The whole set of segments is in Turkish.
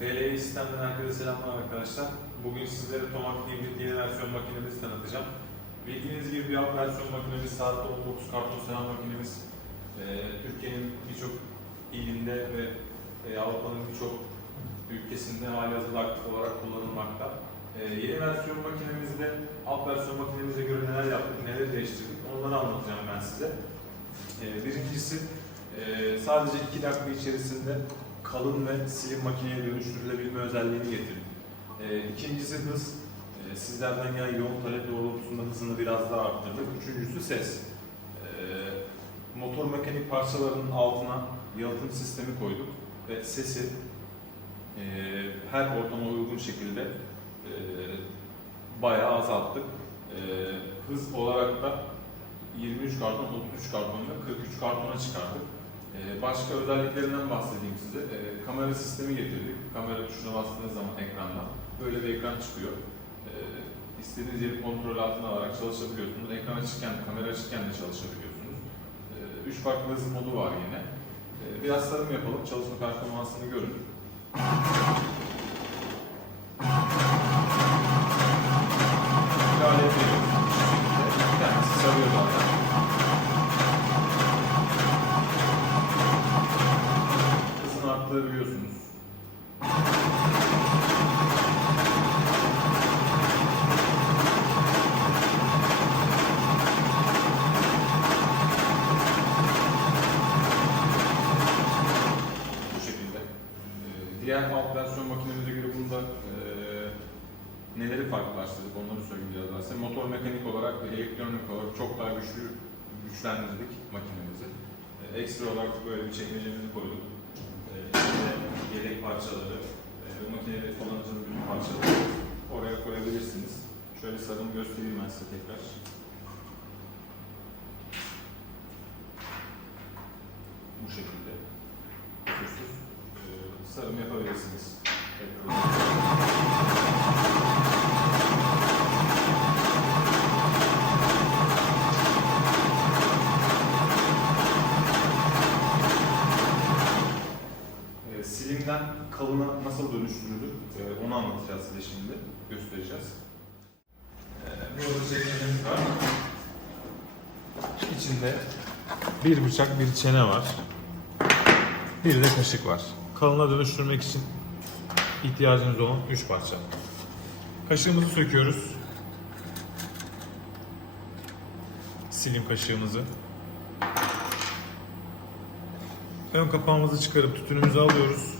FLE sistemden herkese selamlar arkadaşlar. Bugün sizlere Tomak Hybrid yeni versiyon makinemizi tanıtacağım. Bildiğiniz gibi bir alt versiyon makinemiz, saatte 19 karton selam makinemiz. Ee, Türkiye'nin birçok ilinde ve e, Avrupa'nın birçok ülkesinde hali hazırda aktif olarak kullanılmakta. Ee, yeni versiyon makinemizde alt versiyon makinemize göre neler yaptık, neler değiştirdik onları anlatacağım ben size. Ee, birincisi e, sadece 2 dakika içerisinde kalın ve slim makineye dönüştürülebilme özelliğini getirdik. Ee, ikincisi hız. Ee, sizlerden gelen yoğun talep doğrultusunda hızını biraz daha arttırdık. Üçüncüsü ses. Ee, motor mekanik parçalarının altına yalıtım sistemi koyduk ve sesi e, her ortama uygun şekilde e, bayağı azalttık. E, hız olarak da 23 karton, 33 karton ve 43 kartona çıkardık. Ee, Başka özelliklerinden bahsedeyim size. Ee, Kamera sistemi getirdik. Kamera tuşuna bastığınız zaman ekranda böyle bir ekran çıkıyor. Ee, İstediğiniz yeri kontrol altına alarak çalışabiliyorsunuz. Ekran açıkken, kamera açıkken de çalışabiliyorsunuz. Üç farklı hız modu var yine. Biraz sarım yapalım, çalışma performansını görün. Diğer alt versiyon makinemize göre bunda e, neleri farklılaştırdık onları söyleyeyim biraz daha. Motor mekanik olarak ve elektronik olarak çok daha güçlü güçlendirdik makinemizi. E, ekstra olarak böyle bir çekmecemizi koyduk. E, yedek parçaları, e, bu makinede kullanacağınız bütün parçaları oraya koyabilirsiniz. Şöyle sarımı göstereyim ben size tekrar. Bu şekilde. Sarım yapabilirsiniz. Tekrar. E, silimden kalına nasıl dönüştürülür e, onu anlatacağız size şimdi. Göstereceğiz. E, burada çekmecemiz var. İçinde bir bıçak, bir çene var. Bir de kaşık var. Kalına dönüştürmek için ihtiyacınız olan 3 parça. Kaşığımızı söküyoruz. Silim kaşığımızı. Ön kapağımızı çıkarıp tütünümüzü alıyoruz.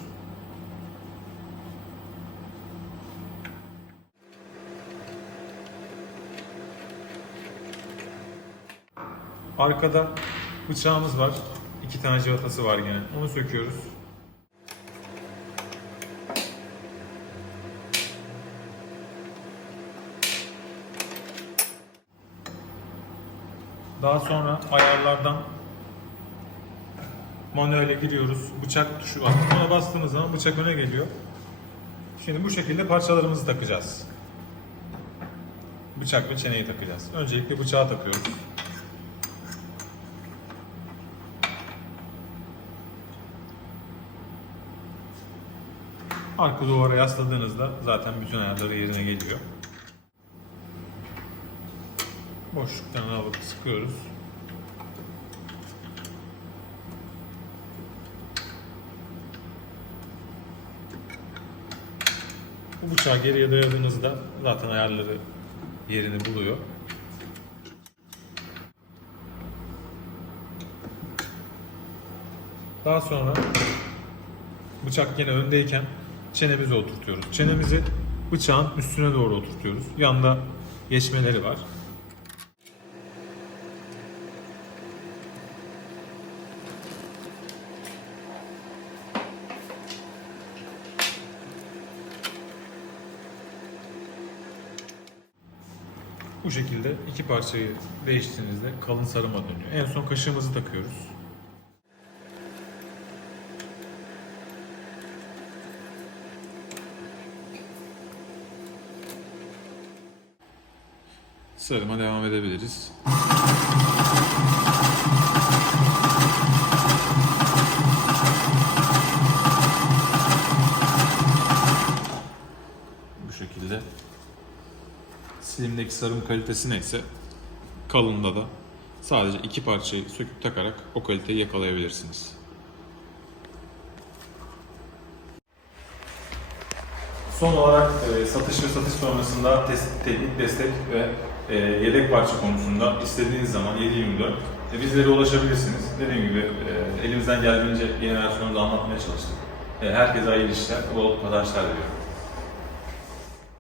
Arkada bıçağımız var. İki tane civatası var yine. Onu söküyoruz. Daha sonra ayarlardan manuele giriyoruz. Bıçak tuşu var. Buna bastığımız zaman bıçak öne geliyor. Şimdi bu şekilde parçalarımızı takacağız. Bıçak ve çeneyi takacağız. Öncelikle bıçağı takıyoruz. Arka duvara yasladığınızda zaten bütün ayarları yerine geliyor. Boşluktan alıp sıkıyoruz. Bu bıçağı geriye dayadığınızda zaten ayarları yerini buluyor. Daha sonra bıçak yine öndeyken çenemizi oturtuyoruz. Çenemizi bıçağın üstüne doğru oturtuyoruz. Yanda geçmeleri var. Bu şekilde iki parçayı değiştiğinizde kalın sarıma dönüyor. En son kaşığımızı takıyoruz. Sarıma devam edebiliriz. Slimdeki sarım kalitesi neyse kalında da sadece iki parçayı söküp takarak o kaliteyi yakalayabilirsiniz. Son olarak e, satış ve satış sonrasında tes- teknik destek ve e, yedek parça konusunda istediğiniz zaman 7-24 e, bizlere ulaşabilirsiniz. Dediğim gibi e, elimizden geldiğince yeni versiyonumuzu anlatmaya çalıştık. E, herkese hayırlı işler, bol kazançlar diliyorum.